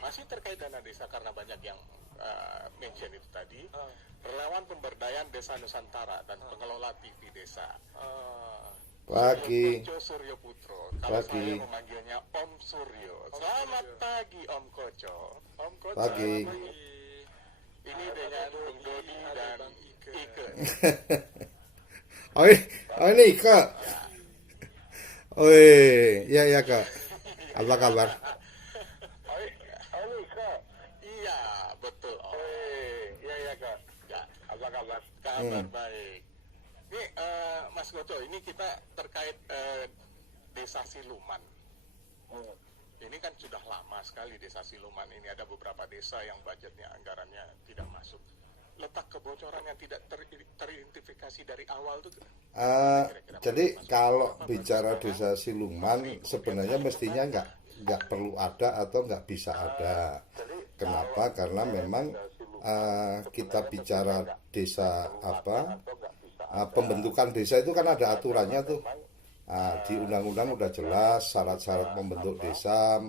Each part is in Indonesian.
masih terkait dana desa karena banyak yang mention itu tadi, relawan pemberdayaan desa Nusantara dan pengelola TV desa. Pagi. Koco Suryo Putro. Kalau Pagi. saya memanggilnya Om Suryo. Selamat pagi Om Koco. Om Koco. Pagi. Ini dengan Bung Dodi dan Ike. Oh ini Kak. Oh iya Kak. Apa kabar? Iya, betul. Iya Kak. Ya, apa kabar? Kabar baik. Ini Mas Goco, ini kita terkait Desa Siluman. Ini kan sudah lama sekali Desa Siluman ini, ada beberapa desa yang budgetnya, anggarannya tidak masuk. Letak kebocoran yang tidak teridentifikasi dari awal itu jadi kalau bicara Desa Siluman sebenarnya mestinya nggak perlu ada atau nggak bisa ada. Kenapa? Karena memang kita bicara desa pembentukan desa itu kan ada aturannya tuh. Di undang-undang udah jelas syarat-syarat membentuk desa.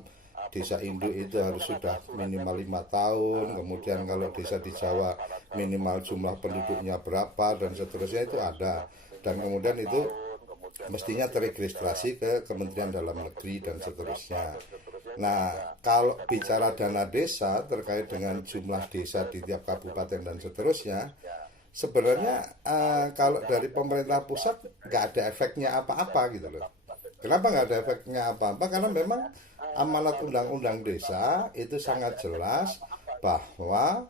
Desa induk itu harus sudah minimal 5 tahun. Kemudian kalau desa di Jawa minimal jumlah penduduknya berapa dan seterusnya itu ada. Dan kemudian itu mestinya teregistrasi ke Kementerian Dalam Negeri dan seterusnya. Nah, kalau bicara dana desa terkait dengan jumlah desa di tiap kabupaten dan seterusnya, sebenarnya kalau dari pemerintah pusat nggak ada efeknya apa-apa gitu loh. Kenapa nggak ada efeknya apa-apa? Karena memang amanat undang-undang desa itu sangat jelas bahwa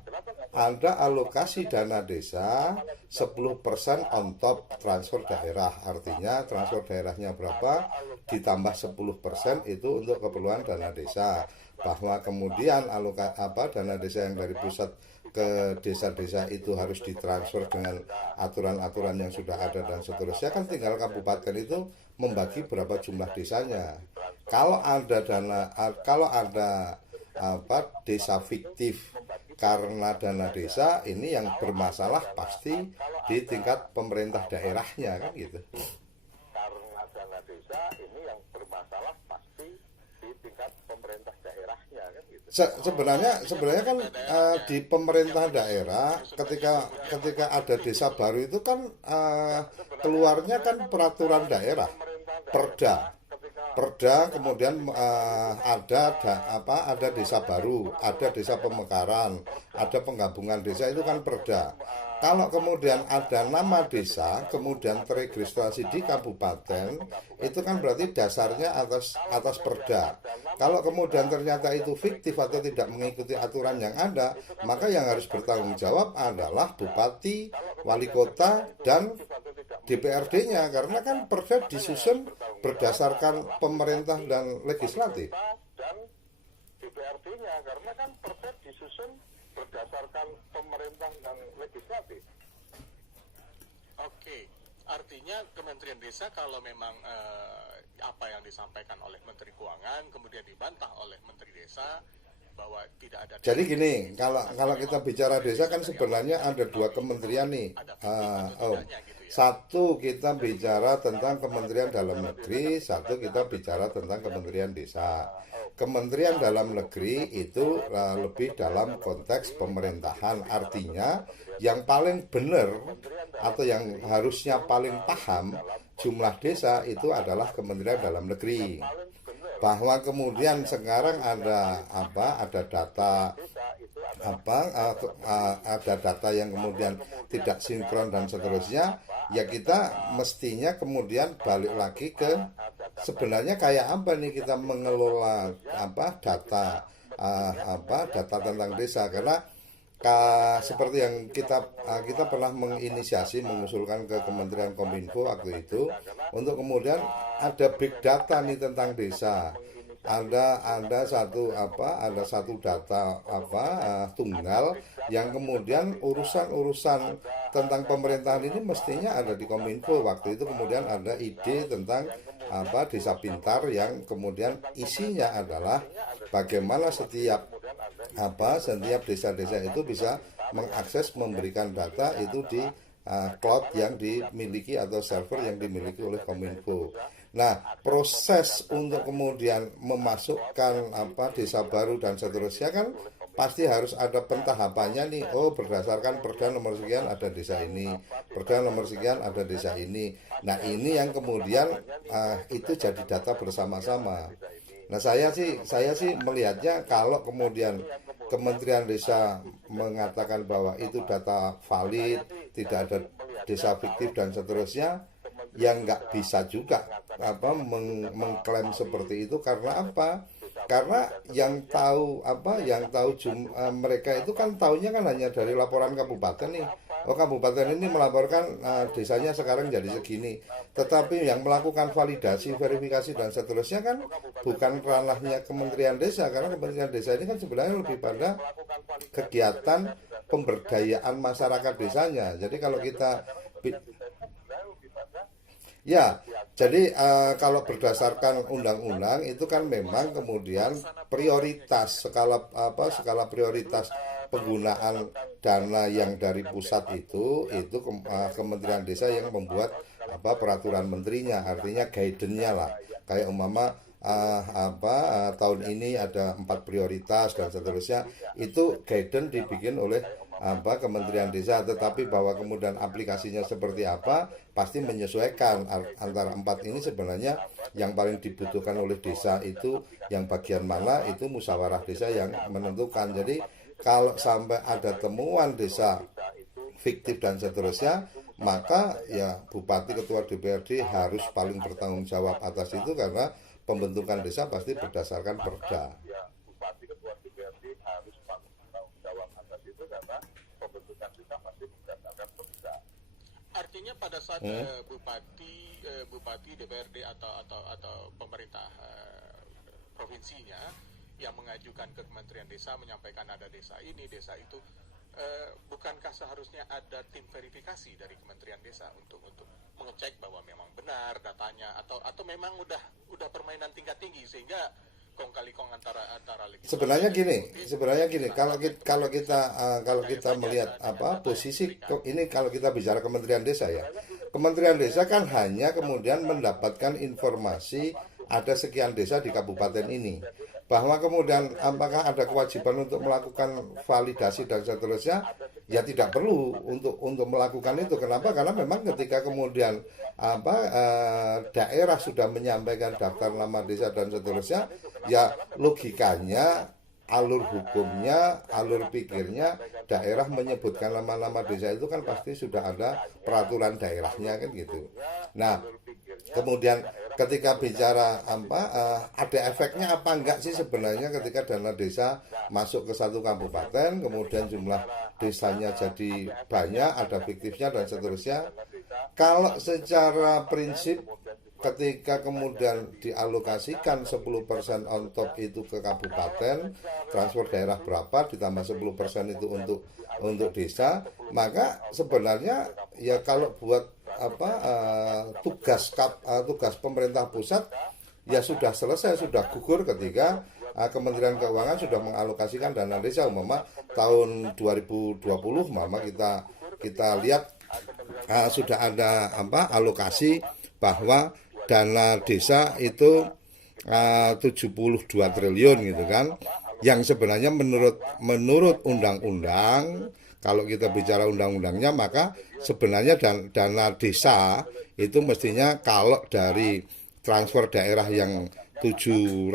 ada alokasi dana desa 10% on top transfer daerah. Artinya transfer daerahnya berapa ditambah 10% itu untuk keperluan dana desa. Bahwa kemudian dana desa yang dari pusat ke desa-desa itu harus ditransfer dengan aturan-aturan yang sudah ada dan seterusnya, kan tinggal kabupaten itu membagi berapa jumlah desanya. Kalau ada desa fiktif karena dana desa, ini yang bermasalah pasti di tingkat pemerintah daerahnya kan gitu. Karena dana desa ini yang bermasalah pasti di tingkat pemerintah daerahnya kan gitu. Sebenarnya kan di pemerintah daerah ketika ada desa baru itu kan keluarnya kan peraturan daerah, Perda, kemudian ada desa baru, ada desa pemekaran, ada penggabungan desa, itu kan Perda. Kalau kemudian ada nama desa, kemudian teregistrasi di kabupaten, itu kan berarti dasarnya atas Perda. Kalau kemudian ternyata itu fiktif atau tidak mengikuti aturan yang ada, maka yang harus bertanggung jawab adalah bupati, wali kota, dan DPRD-nya, karena kan Perda disusun berdasarkan pemerintah dan legislatif. Dan DPRD-nya, karena kan Perda disusun berdasarkan pemerintah dan legislatif. Oke, artinya Kementerian Desa kalau memang apa yang disampaikan oleh Menteri Keuangan kemudian dibantah oleh Menteri Desa bahwa tidak ada. Jadi gini, kalau kita bicara desa kan sebenarnya ada dua kementerian nih. Satu kita bicara tentang Kementerian Dalam Negeri, satu kita bicara tentang Kementerian Desa. Kementerian Dalam Negeri itu lebih dalam konteks pemerintahan, artinya yang paling benar atau yang harusnya paling paham jumlah desa itu adalah Kementerian Dalam Negeri. Bahwa kemudian sekarang ada data ada data yang kemudian tidak sinkron dan seterusnya, ya kita mestinya kemudian balik lagi ke sebenarnya kayak apa nih kita mengelola data tentang desa. Karena seperti yang kita pernah mengusulkan ke Kementerian Kominfo waktu itu, untuk kemudian ada big data nih tentang desa. Ada satu data tunggal yang kemudian urusan tentang pemerintahan ini mestinya ada di Kominfo. Waktu itu kemudian ada ide tentang desa pintar yang kemudian isinya adalah bagaimana setiap desa-desa itu bisa mengakses memberikan data itu di cloud yang dimiliki atau server yang dimiliki oleh Kominfo. Nah, proses untuk kemudian memasukkan desa baru dan seterusnya kan pasti harus ada pentahapannya nih. Oh, berdasarkan Perda nomor sekian ada desa ini, Perda nomor sekian ada desa ini. Nah, ini yang kemudian itu jadi data bersama-sama. Nah, saya sih melihatnya kalau kemudian Kementerian Desa mengatakan bahwa itu data valid, tidak ada desa fiktif dan seterusnya, yang nggak bisa juga mengklaim seperti itu. Karena apa? Karena yang tahu mereka itu kan tahunya kan hanya dari laporan kabupaten nih. Oh, kabupaten ini melaporkan desanya sekarang jadi segini. Tetapi yang melakukan validasi, verifikasi dan seterusnya kan bukan ranahnya Kementerian Desa, karena Kementerian Desa ini kan sebenarnya lebih pada kegiatan pemberdayaan masyarakat desanya. Jadi kalau kita ya, jadi kalau berdasarkan undang-undang itu kan memang kemudian prioritas skala prioritas penggunaan dana yang dari pusat itu Kementerian Desa yang membuat peraturan menterinya, artinya guidance-nya lah. Kayak umpama tahun ini ada 4 prioritas dan seterusnya, itu guidance dibikin oleh Kementerian Desa, tetapi bahwa kemudian aplikasinya seperti apa pasti menyesuaikan antara 4 ini. Sebenarnya yang paling dibutuhkan oleh desa itu yang bagian mana, itu musyawarah desa yang menentukan. Jadi kalau sampai ada temuan desa fiktif dan seterusnya, maka ya Bupati, Ketua DPRD harus paling bertanggung jawab atas itu, karena pembentukan desa pasti berdasarkan Perda. Artinya pada saat bupati DPRD atau pemerintah provinsinya yang mengajukan ke Kementerian Desa menyampaikan ada desa ini, desa itu, bukankah seharusnya ada tim verifikasi dari Kementerian Desa untuk mengecek bahwa memang benar datanya, atau memang udah permainan tingkat tinggi sehingga kong kali kong antara sebenarnya gini, kalau kita melihat posisi ini, kalau kita bicara Kementerian Desa ya, Kementerian Desa kan hanya kemudian mendapatkan informasi ada sekian desa di kabupaten ini, bahwa kemudian apakah ada kewajiban untuk melakukan validasi dan seterusnya, ya tidak perlu untuk melakukan itu. Kenapa? Karena memang ketika kemudian daerah sudah menyampaikan daftar nama desa dan seterusnya, ya logikanya, alur hukumnya, alur pikirnya, daerah menyebutkan nama-nama desa itu kan pasti sudah ada peraturan daerahnya kan gitu. Nah, kemudian ketika bicara ada efeknya apa enggak sih sebenarnya ketika dana desa masuk ke satu kabupaten, kemudian jumlah desanya jadi banyak, ada fiktifnya dan seterusnya. Kalau secara prinsip ketika kemudian dialokasikan 10% on top itu ke kabupaten, transfer daerah berapa ditambah 10% itu untuk desa, maka sebenarnya ya kalau buat tugas pemerintah pusat ya sudah selesai, sudah gugur ketika Kementerian Keuangan sudah mengalokasikan dana desa. Umpama tahun 2020 kita lihat sudah ada alokasi bahwa dana desa itu 72 triliun gitu kan, yang sebenarnya menurut undang-undang, kalau kita bicara undang-undangnya, maka sebenarnya dana desa itu mestinya kalau dari transfer daerah yang 780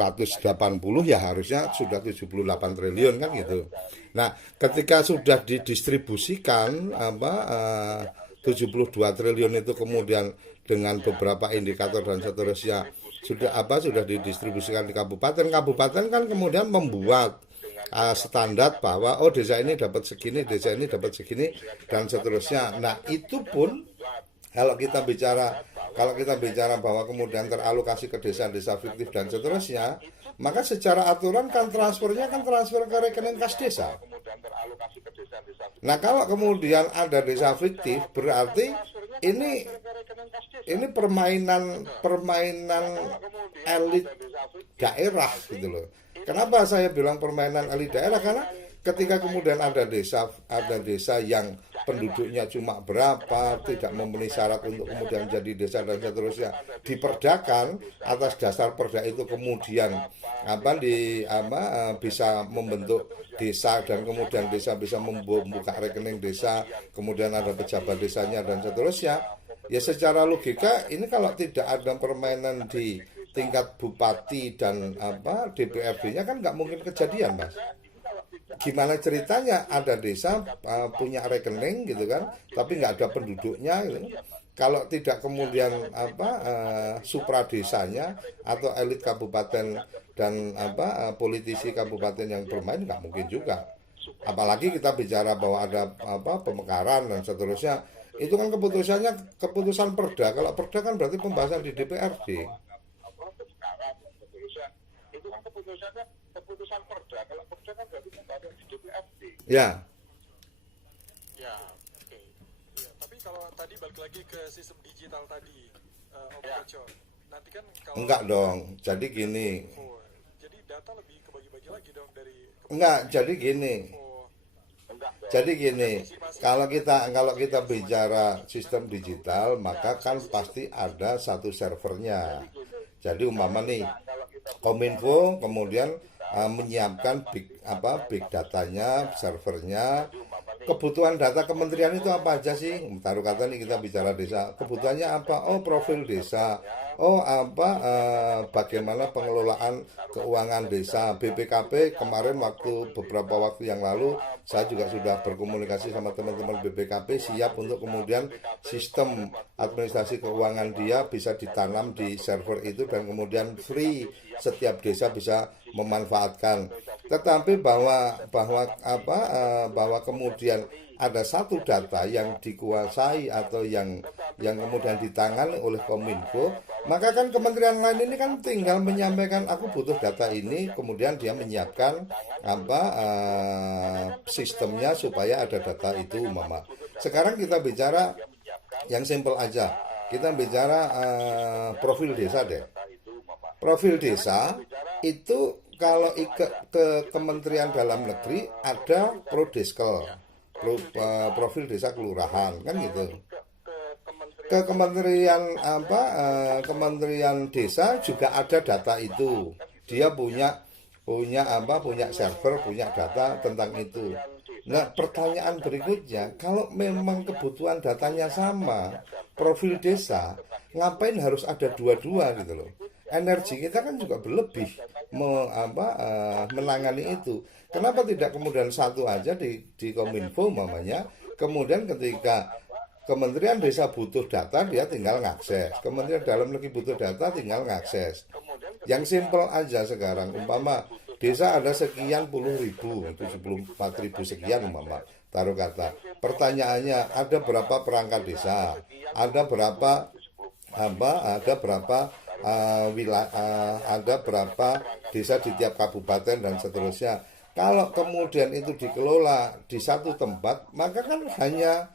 ya harusnya sudah 78 triliun kan gitu. Nah, ketika sudah didistribusikan 72 triliun itu kemudian dengan beberapa indikator dan seterusnya sudah didistribusikan di kabupaten kan kemudian membuat standar bahwa desa ini dapat segini, desa ini dapat segini dan seterusnya. Nah, itu pun kalau kita bicara bahwa kemudian teralokasi ke desa-desa fiktif dan seterusnya, maka secara aturan kan transfernya transfer ke rekening kas desa. Nah, kalau kemudian ada desa fiktif, berarti ini permainan elit daerah gitu loh. Kenapa saya bilang permainan elit daerah? Karena ketika kemudian ada desa yang penduduknya cuma berapa, tidak memenuhi syarat untuk kemudian jadi desa dan seterusnya, diperdakan atas dasar perda itu kemudian bisa membentuk desa dan kemudian desa bisa membuka rekening desa, kemudian ada pejabat desanya dan seterusnya. Ya secara logika ini kalau tidak ada permainan di tingkat bupati dan DPRD-nya kan nggak mungkin kejadian, Mas. Gimana ceritanya ada desa punya rekening gitu kan, tapi nggak ada penduduknya gitu. Kalau tidak kemudian supra desanya atau elit kabupaten dan politisi kabupaten yang bermain, nggak mungkin juga. Apalagi kita bicara bahwa ada pemekaran dan seterusnya, itu kan keputusan perda. Kalau perda kan berarti pembahasan di DPRD. Itu kan keputusan perda. Kalau perda kan berarti pembahasan di DPRD. Ya. Ya, oke. Ya, tapi kalau tadi balik lagi ke sistem digital tadi, Om Koco. Nanti kan kalau Enggak dong. Jadi gini. Jadi data lebih kebagi-bagi lagi dong dari. Enggak. Jadi gini. Kalau kita bicara sistem digital, maka kan pasti ada satu servernya. Jadi umpama nih, Kominfo kemudian menyiapkan big datanya, servernya. Kebutuhan data kementerian itu apa aja sih? Taruh kata nih kita bicara desa, kebutuhannya apa? Oh, profil desa. Oh, bagaimana pengelolaan keuangan desa. BPKP kemarin beberapa waktu yang lalu saya juga sudah berkomunikasi sama teman-teman BPKP, siap untuk kemudian sistem administrasi keuangan dia bisa ditanam di server itu dan kemudian free, setiap desa bisa memanfaatkan. Tetapi bahwa kemudian ada satu data yang dikuasai atau yang kemudian ditangani oleh Kominfo, maka kan kementerian lain ini kan tinggal menyampaikan aku butuh data ini, kemudian dia menyiapkan sistemnya supaya ada data itu, Mama. Sekarang kita bicara yang simpel aja. Kita bicara profil desa deh. Profil desa itu kalau ke Kementerian Dalam Negeri ada Prodeskel, profil desa kelurahan kan gitu. Ke Kementerian Desa juga ada data itu. Dia punya server, punya data tentang itu. Nah, pertanyaan berikutnya, kalau memang kebutuhan datanya sama, profil desa, ngapain harus ada dua-dua gitu loh? Energi kita kan juga berlebih menangani itu. Kenapa tidak kemudian satu aja di Kominfo mamanya, kemudian ketika Kementerian Desa butuh data, dia tinggal ngakses. Kementerian Dalam Negeri butuh data, tinggal ngakses. Yang simpel aja sekarang, umpama desa ada sekian puluh ribu, 74.000 sekian umpama, taruh kata. Pertanyaannya, ada berapa perangkat desa? Ada berapa ada berapa desa di tiap kabupaten dan seterusnya. Kalau kemudian itu dikelola di satu tempat, maka kan hanya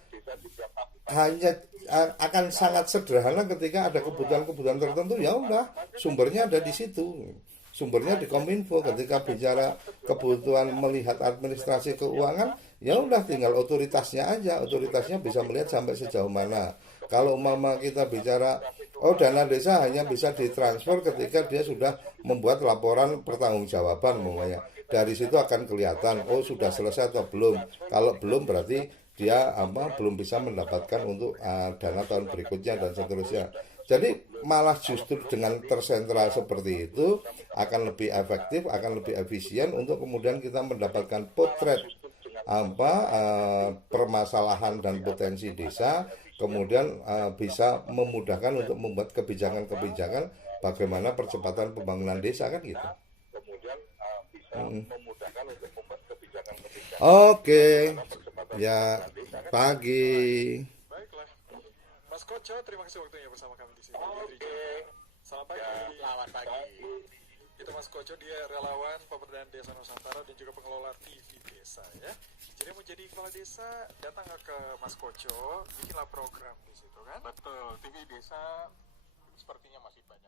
akan sangat sederhana ketika ada kebutuhan-kebutuhan tertentu, ya udah sumbernya ada di situ. Sumbernya di Kominfo. Ketika bicara kebutuhan melihat administrasi keuangan, ya udah tinggal otoritasnya aja. Otoritasnya bisa melihat sampai sejauh mana. Kalau umpama kita bicara dana desa hanya bisa ditransfer ketika dia sudah membuat laporan pertanggungjawaban umpamanya. Dari situ akan kelihatan sudah selesai atau belum. Kalau belum berarti dia belum bisa mendapatkan untuk dana tahun berikutnya dan seterusnya. Jadi malah justru dengan tersentral seperti itu akan lebih efektif, akan lebih efisien untuk kemudian kita mendapatkan potret permasalahan dan potensi desa, kemudian bisa memudahkan untuk membuat kebijakan-kebijakan bagaimana percepatan pembangunan desa kan gitu. Oke. Ya, pagi. Baiklah, Mas Koco, terima kasih waktunya bersama kami di sini. Selamat pagi. Selamat pagi. Itu Mas Koco, dia relawan pemberdayaan desa Nusantara dan juga pengelola TV desa ya. Jadi mau jadi kepala desa, datang ke Mas Koco, bikinlah program di situ kan? Betul, TV desa sepertinya masih banyak